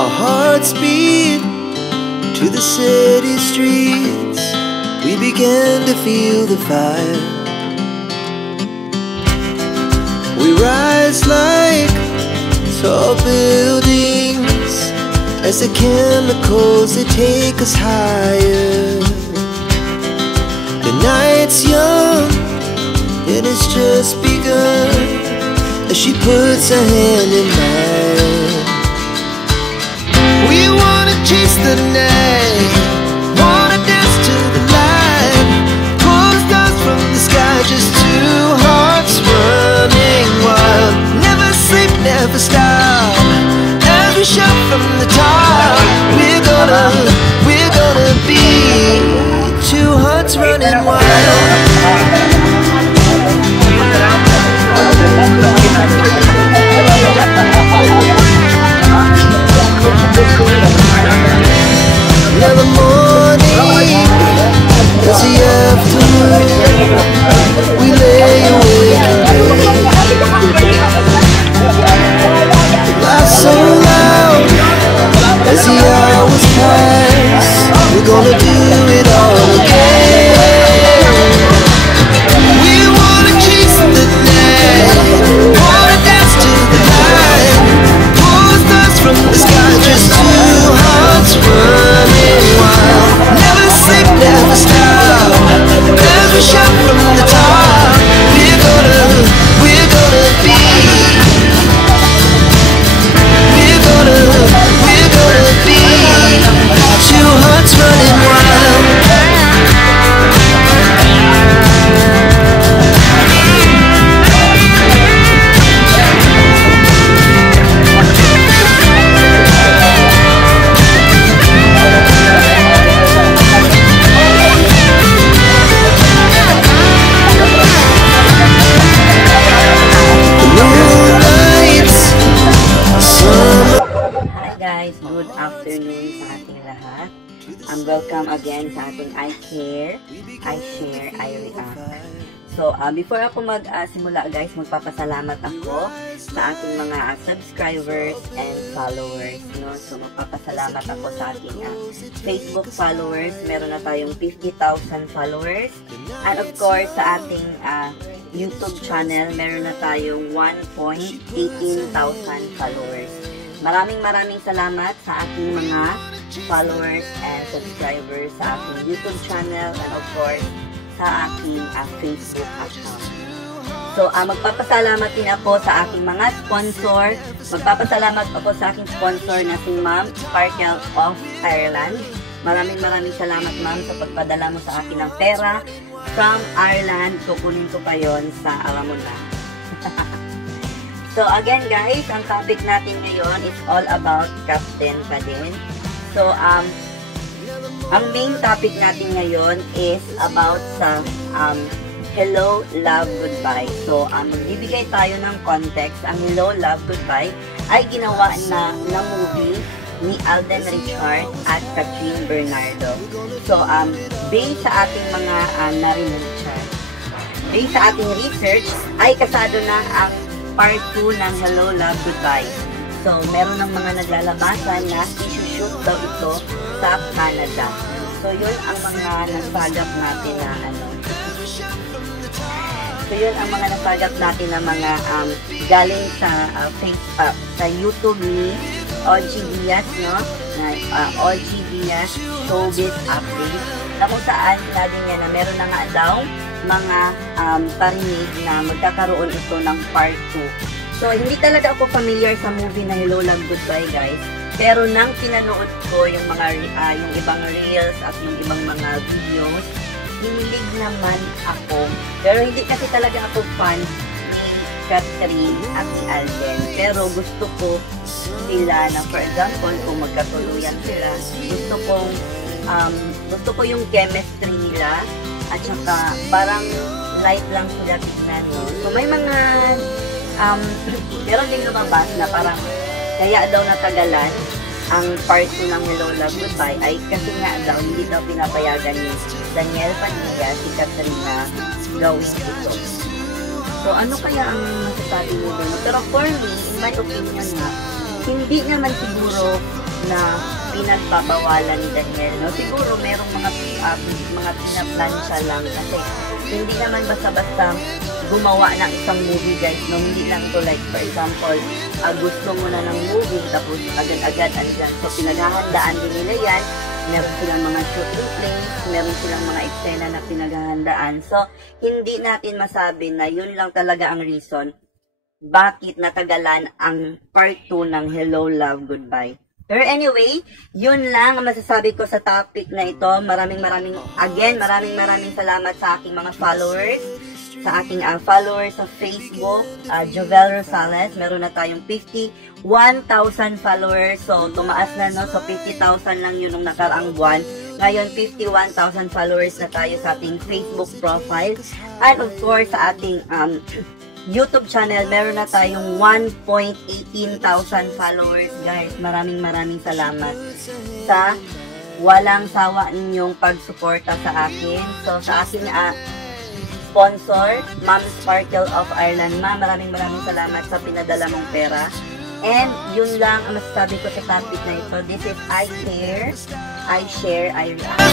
Our hearts beat to the city streets. We began to feel the fire. We rise like tall buildings as the chemicals they take us higher. The night's young and it's just begun as she puts her hand in mine. We wanna chase the night, wanna dance to the light, pull the stars from the sky, just two hearts running wild. Never sleep, never stop, as we shout from the top. We're gonna be two hearts running wild. Now the morning is the afternoon. We lay awake and wait. Laugh so loud as the hours pass. We're gonna do it all again. We wanna chase the night, wanna dance to the light, pull the stars from the sky, just two hearts running wild. Never sleep, never stop, as we shout from the top. We're gonna be, we're gonna be two hearts running wild. Good afternoon sa ating lahat. Welcome again sa ating I Care, I Share, I React. So, before ako magsimula guys, magpapasalamat ako sa ating mga subscribers and followers. No? So, magpapasalamat ako sa ating Facebook followers. Meron na tayong 50,000 followers. And of course, sa ating YouTube channel, meron na tayong 1.18,000 followers. Maraming salamat sa aking mga followers and subscribers sa aking YouTube channel and of course sa aking Facebook account. So, magpapasalamat din ako sa aking mga sponsor. Magpapasalamat ako sa aking sponsor na si Ma'am Sparkle of Ireland. Maraming salamat ma'am sa pagpadala mo sa akin ng pera from Ireland. Kukunin ko pa yon sa alam mo na. So again guys, ang topic natin ngayon is all about Captain pa din. So ang main topic natin ngayon is about sa Hello, Love, Goodbye. So bibigay tayo ng context. Ang Hello, Love, Goodbye ay ginawa na movie ni Alden Richards at Catherine Bernardo. So based sa ating mga narinig siya, based sa ating research ay kasado na ang part 2 ng Hello, Love, Goodbye. So, meron ng mga naglalabasan na isushoot daw ito sa Canada. So, yun ang mga nasagap natin na So, yun ang mga nasagap natin na mga galing sa sa YouTube ni OG Diaz, no? OG Diaz Showbiz Update. Na kung saan sinabi niya na meron na nga daw mga parinig na magkakaroon ito ng part 2. So, hindi talaga ako familiar sa movie na Hello, Love, Goodbye, guys. Pero nang pinanood ko yung mga yung ibang reels at yung ibang mga videos, hinilig naman ako. Pero hindi kasi talaga ako fan ni Catherine at ni Alden. Pero gusto ko sila na, for example, kung magkatuluyan sila, gusto ko yung chemistry nila. At saka, parang light lang sila tignan. So, may mga, meron din lumabas na parang, kaya daw natagalan ang part 2 ng Hello, Love, Goodbye ay kasi nga daw, hindi daw pinapayagan ni Daniel Padilla, si Catherine gawin ito. So, ano kaya ang masasabi mo doon? Pero for me, in my opinion nga, hindi naman siguro na pinagpapawalan ni Daniel, no? Siguro merong mga pinaplansya lang kasi hindi naman basta-basta gumawa ng isang movie, guys, no? Hindi lang to like, for example, gusto mo na ng movie tapos agad-agad andyan. So pinaghahandaan din nila yan. Meron silang mga shooting place, meron silang mga eksena na pinaghahandaan. So hindi natin masabi na yun lang talaga ang reason bakit natagalan ang part 2 ng Hello, Love, Goodbye. Pero anyway, yun lang ang masasabi ko sa topic na ito. Maraming salamat sa aking mga followers, sa aking followers sa Facebook, Jovel Rosales. Meron na tayong 51,000 followers. So, tumaas na, no? So, 50,000 lang yun nung nakaraang buwan. Ngayon, 51,000 followers na tayo sa ating Facebook profile. And of course, sa ating YouTube channel, meron na tayong 1.18,000 followers, guys. Maraming salamat sa walang sawa ninyong pagsuporta sa akin. So, sa aking sponsor, Ma'am Sparkle of Ireland. Ma'am, maraming salamat sa pinadala mong pera. And yun lang ang masasabi ko sa topic na ito. This is I Care, I Share, I React.